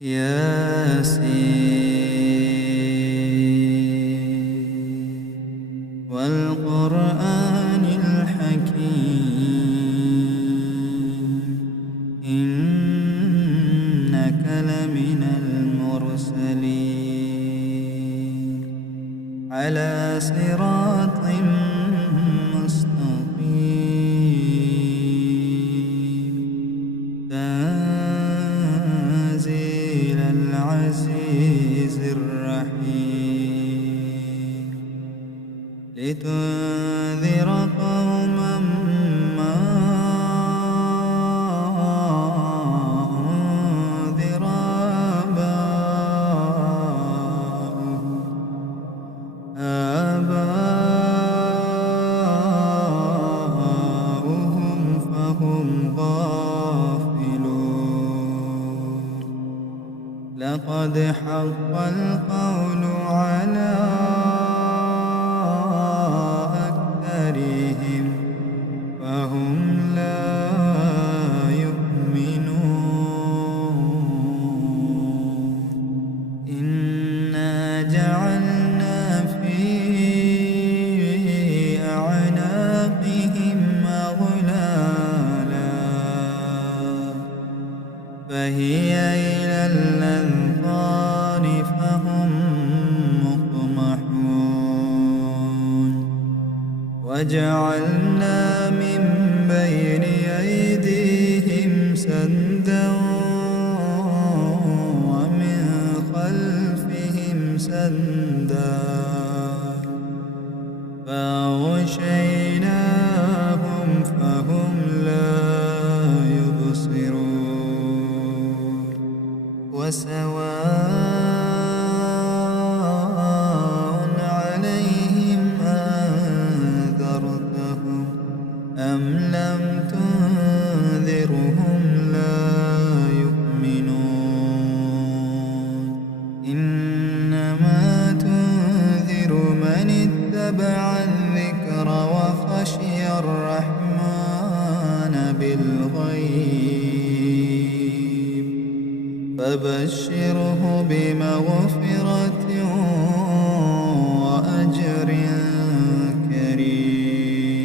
ياسين والقرآن الحكيم إنك لمن المرسلين على صراط مستقيم تنزيل العزيز الرحيم لتنذر قوما ما أنذر آباؤهم فهم غافلون لقد حق القول على أكثرهم فهم لا يؤمنون إنا جعلنا في أعناقهم أغلالا فهي إلى الأذقان فهم مقمحون وجعلنا من بين أيديهم سدا ومن خلفهم سدا فأغشيناهم فهم لا يبصرون وسواء عليهم أنذرتهم أم لم تنذرهم لا يؤمنون إنما تنذر من اتبع الذكر وخشي الرحمن بالغيب فبشره بمغفرة وأجر كريم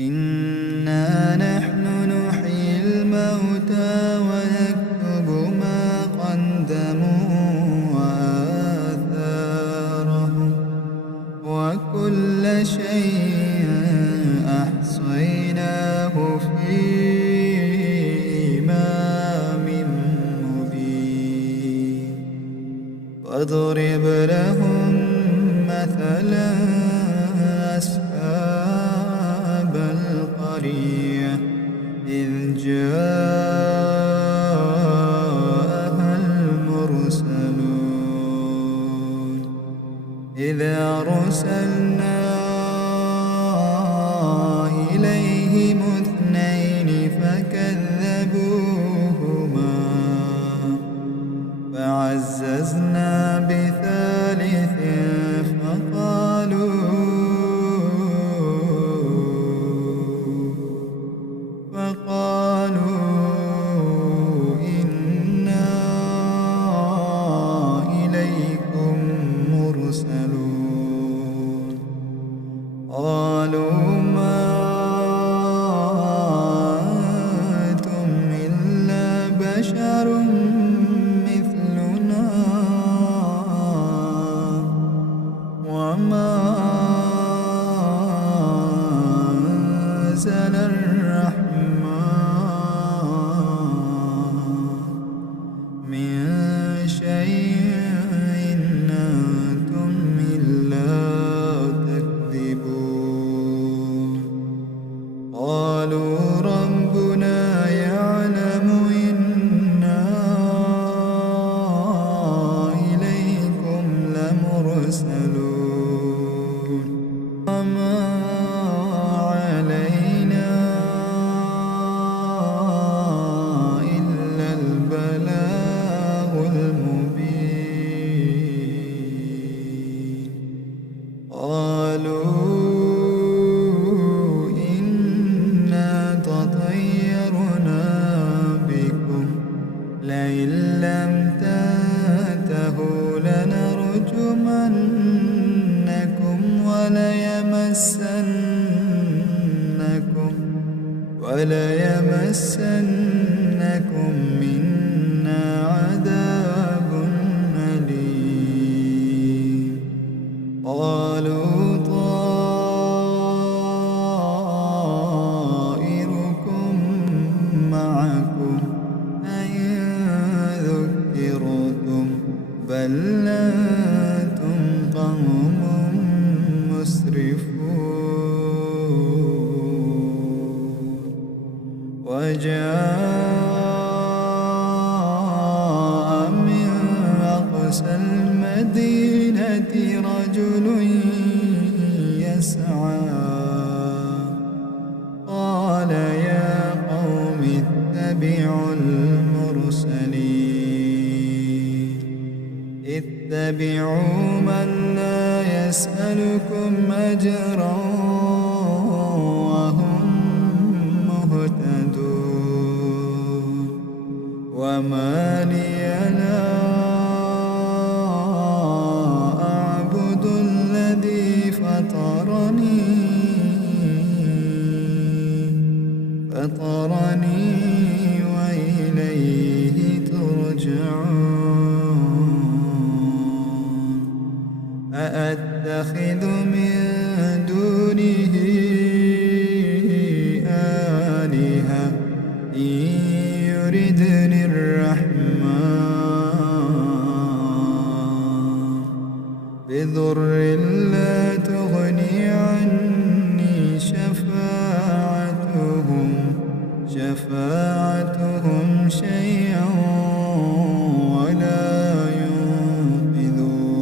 إنا نحن نحيي الموتى ونكتب ما قدموا وآثارهم وكل شيء أحصيناه في إمام مبين واضرب لهم مثلا أصحاب القرية إذ جاءها المرسلون إذا أرسلنا إليهم اثنين فكذبوهما فعززنا بثالث فقالوا وليمسنكم منا عذاب أليم. قالوا طائركم معكم أئن ذكرتم بل أنتم قوم مسرفون. وجاء من أقصى المدينة رجل يسعى قال يا قوم اتبعوا المرسلين اتبعوا من لا يسألكم أجرا وهم مهتدون. وما لي لا أعبد الذي فطرني وإليه ترجعون. أأتخذ من دونه آلهة إن يردني الرحمن بضر لا تغني عني شفاعتهم شيئا ولا ينقذون.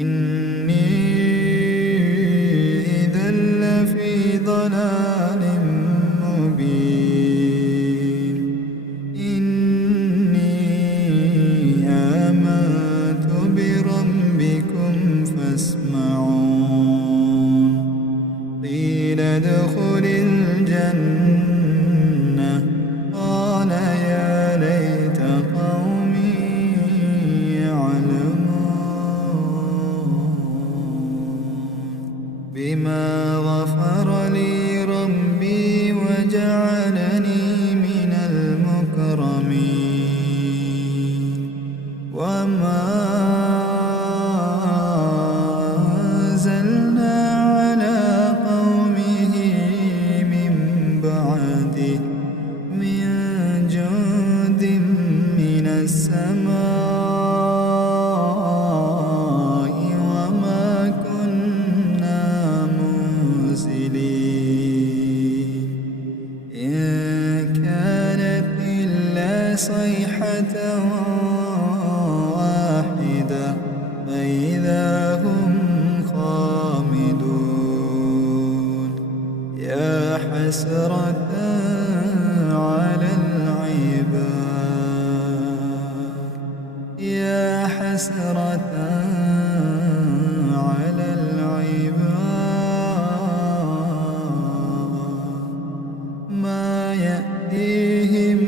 إني إذا لفي ضلال مبين. إني آمنت بربكم فاسمعون. قيل ادخل الجنة قال يا ليت قومي يعلمون. بما غفر لي ربي وجعلني من المكرمين. وما أنزلنا على قومه من بعده من جند من السماء وما كنا منزلين. إن كانت إلا صيحة واحدة فإذا هم خامدون. يا حسرة على العباد يا حسرة على العباد ما يأتيهم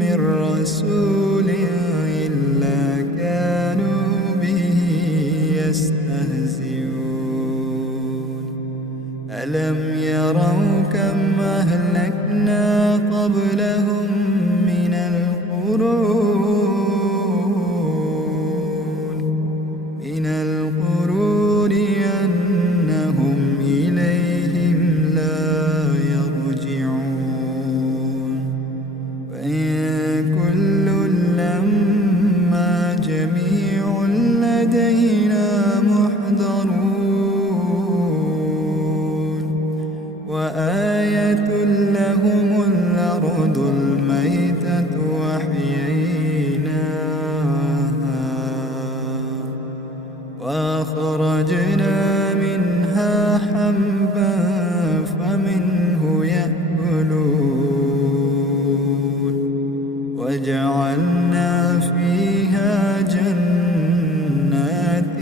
من رسول إلا كانوا به يستهزئون. ألم يروا كم أهلكنا قبلهم من القرون أنهم إليهم لا يرجعون. وإن كل لما جميع لدينا محضرون. وآية لهم الأرض الميتة وأحييناها وأخرجنا منها حبا فمنه يأكلون. وجعلنا فيها جنات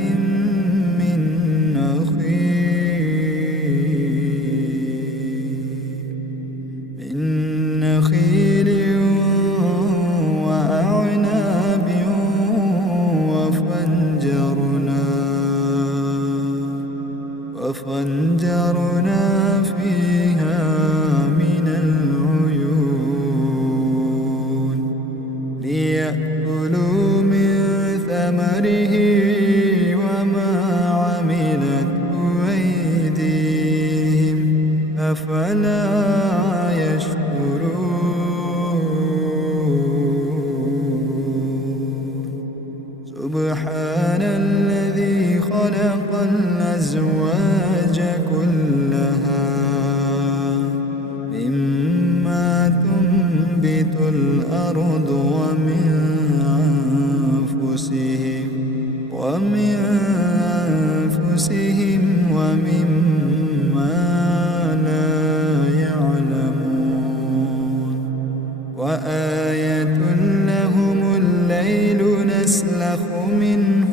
من نخيل وأعناب وفجرنا فيها تنبت الأرض ومن أنفسهم ومما لا يعلمون وآية لهم الليل نسلخ منه